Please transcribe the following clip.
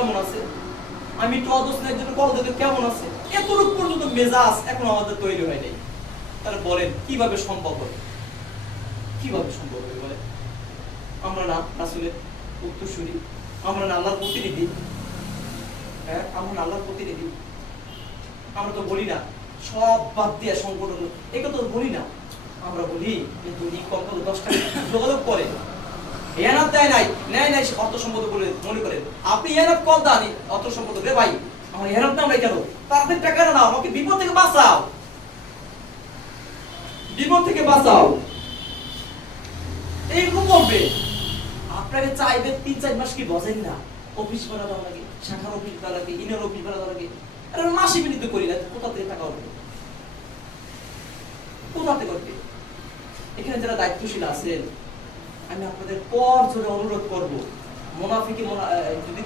কেমন আছে, আমি একটু অদস্ত একজন কল দিতে কেমন আছে, এতটুকু পর্যন্ত মেজাজ এখন আমাদের তৈরি হয় নাই। তাহলে বলেন কিভাবে সম্ভব হবে? কিভাবে সম্ভব হবে বলেন? আমরা না রাসূলের উত্তরসূরি, আমরা না আল্লাহর প্রতিনিধি, হ্যাঁ আমরা না আল্লাহর প্রতিনিধি। আমরা তো বলি না সব বাদ দিয়ে সংগঠন, এটা তো বলি না। আমরা বলি যে তুমি কখনো 10 টাকা যোগাযোগ করে এনাফ দেয় নাই, নেয় নাই, সে অর্থ সম্পদ বলে মনে করেন। আপনি এনাফ কল দানি অর্থ সম্পদ রে ভাই, আমার এনাফ নাম কেন? তাদের টাকা না, আমাকে বিপদ থেকে বাঁচাও, বিপদ থেকে বাঁচাও, এইরকম বলবে। আপনাকে চাইবে 3-4 মাস কি বসেন না? অফিস ভাড়া দেওয়া লাগে, শাখার অফিস ভাড়া লাগে, ইনার অফিস ভাড়া দেওয়া লাগে। আরে মাসে মিনিট করি না, কোথা থেকে টাকা হবে? কোথা থেকে করবে? এখানে যারা দায়িত্বশীল আছেন, আমি আপনাদের পর জোরে অনুরোধ করবো, মুনাফিকি যদি